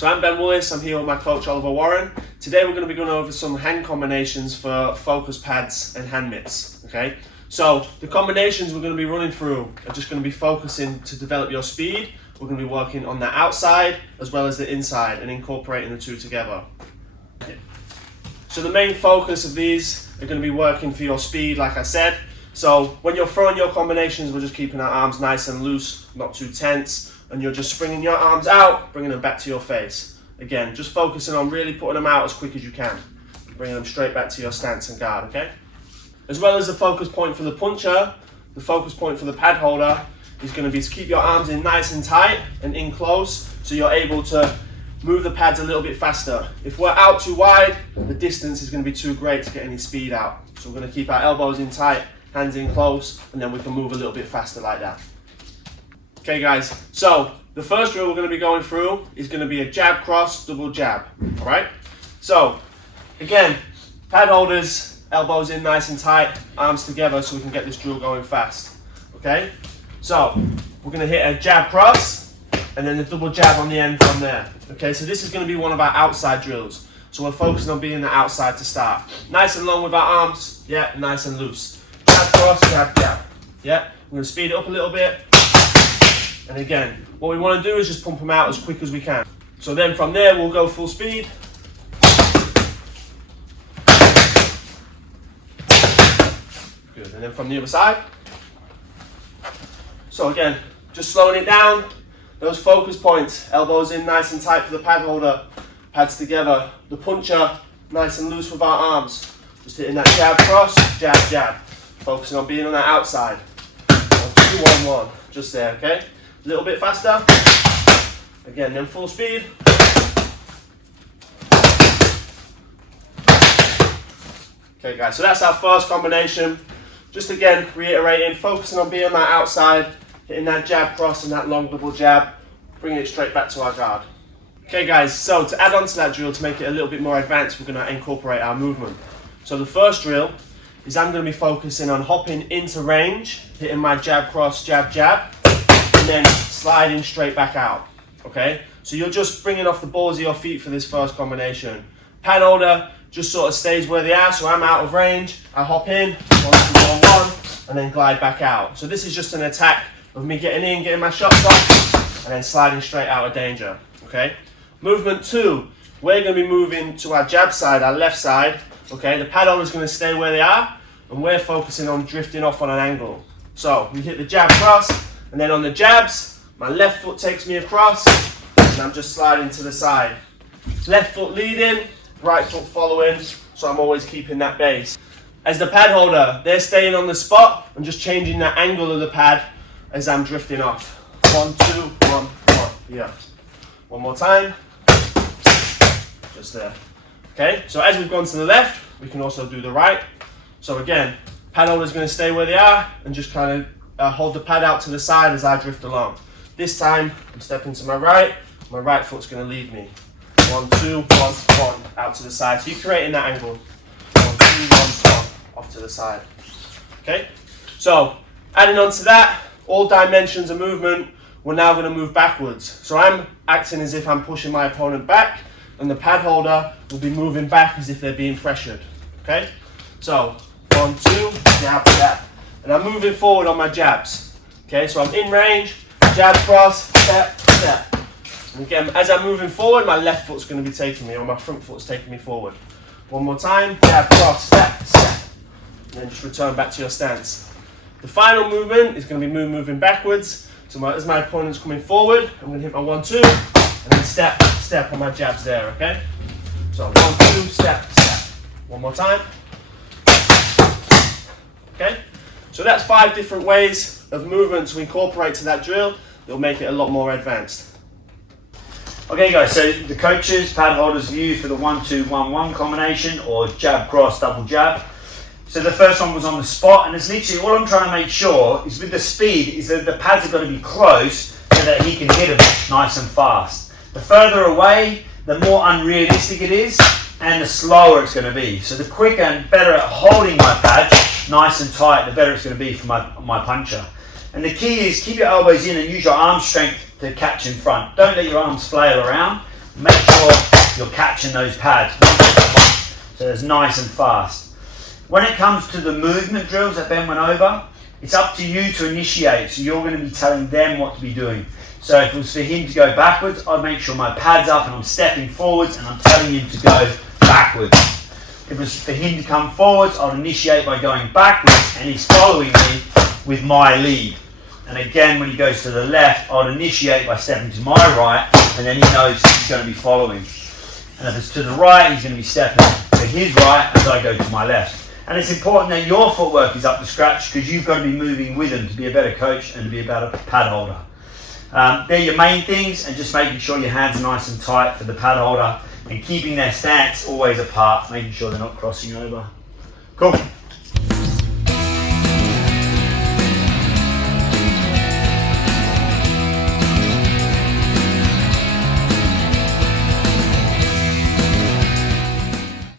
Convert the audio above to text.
So I'm Ben Willis, I'm here with my coach Oliver Warren. Today we're going to be going over some hand combinations for focus pads and hand mitts, okay? So the combinations we're going to be running through are just going to be focusing to develop your speed. We're going to be working on the outside as well as the inside and incorporating the two together. Okay. So the main focus of these are going to be working for your speed, like I said. So when you're throwing your combinations, we're just keeping our arms nice and loose, not too tense, and you're just springing your arms out, bringing them back to your face. Again, just focusing on really putting them out as quick as you can, bringing them straight back to your stance and guard, okay? As well as the focus point for the puncher, the focus point for the pad holder is going to be to keep your arms in nice and tight and in close, so you're able to move the pads a little bit faster. If we're out too wide, the distance is going to be too great to get any speed out. So we're going to keep our elbows in tight, hands in close, and then we can move a little bit faster like that. Okay guys, so the first drill we're going to be going through is going to be a jab cross, double jab, alright? So, again, pad holders, elbows in nice and tight, arms together so we can get this drill going fast, okay? So, we're going to hit a jab cross, and then the double jab on the end from there, okay? So this is going to be one of our outside drills. So we're focusing on being the outside to start. Nice and long with our arms, yeah, nice and loose. Jab cross, jab, jab, yeah? We're going to speed it up a little bit. And again, what we want to do is just pump them out as quick as we can. So then from there, we'll go full speed. Good, and then from the other side. So again, just slowing it down. Those focus points, elbows in nice and tight for the pad holder, pads together. The puncher, nice and loose with our arms. Just hitting that jab cross, jab, jab. Focusing on being on that outside. 1, 2, 1, 1. Just there, okay? A little bit faster. Again, then full speed. Okay guys, so that's our first combination. Just again, reiterating, focusing on being on that outside, hitting that jab cross and that long double jab, bringing it straight back to our guard. Okay guys, so to add on to that drill, to make it a little bit more advanced, we're going to incorporate our movement. So the first drill is I'm going to be focusing on hopping into range, hitting my jab cross, jab, jab, and then sliding straight back out, okay? So you're just bringing off the balls of your feet for this first combination. Pad holder just sort of stays where they are, so I'm out of range, I hop in, 1, 2, 1, 1, and then glide back out. So this is just an attack of me getting in, getting my shots off, and then sliding straight out of danger, okay? Movement 2, we're going to be moving to our jab side, our left side, okay? The pad holder is going to stay where they are, and we're focusing on drifting off on an angle. So we hit the jab cross, and then on the jabs, my left foot takes me across, and I'm just sliding to the side. Left foot leading, right foot following, so I'm always keeping that base. As the pad holder, they're staying on the spot and just changing the angle of the pad as I'm drifting off. 1, 2, 1, 1, yeah. One more time, just there. Okay, so as we've gone to the left, we can also do the right. So again, pad holder's going to stay where they are and just kind of hold the pad out to the side as I drift along. This time, I'm stepping to my right foot's going to lead me. 1, 2, 1, 1, out to the side. So you're creating that angle. 1, 2, 1, 1, off to the side. Okay? So, adding on to that, all dimensions of movement, we're now going to move backwards. So I'm acting as if I'm pushing my opponent back, and the pad holder will be moving back as if they're being pressured. Okay? So, 1, 2, jab, jab. And I'm moving forward on my jabs. Okay, so I'm in range, jab, cross, step, step. And again, as I'm moving forward, my left foot's going to be taking me, or my front foot's taking me forward. One more time, jab, cross, step, step. And then just return back to your stance. The final movement is going to be moving backwards. So as my opponent's coming forward, I'm going to hit my 1, 2, and then step, step on my jabs there, okay? So 1, 2, step, step. One more time. Okay? So that's 5 different ways of movement to incorporate to that drill. It'll make it a lot more advanced. Okay guys, so the coaches, pad holders view for the 1, 2, 1, 1 combination, or jab, cross, double jab. So the first one was on the spot, and it's literally all I'm trying to make sure is with the speed is that the pads are going to be close so that he can hit them nice and fast. The further away, the more unrealistic it is, and the slower it's going to be. So the quicker and better at holding my pads nice and tight, the better it's going to be for my puncher. And the key is keep your elbows in and use your arm strength to catch in front. Don't let your arms flail around. make sure you're catching those pads. So it's nice and fast. When it comes to the movement drills that Ben went over, it's up to you to initiate. So you're going to be telling them what to be doing. So if it was for him to go backwards, I'd make sure my pad's up and I'm stepping forwards and I'm telling him to go backwards. If it was for him to come forwards, I'd initiate by going backwards and he's following me with my lead. And again, when he goes to the left, I'd initiate by stepping to my right and then he knows he's going to be following. And if it's to the right, he's going to be stepping to his right as I go to my left. And it's important that your footwork is up to scratch because you've got to be moving with him to be a better coach and to be a better pad holder. They're your main things, and just making sure your hands are nice and tight for the pad holder and keeping their stance always apart, making sure they're not crossing over. Cool.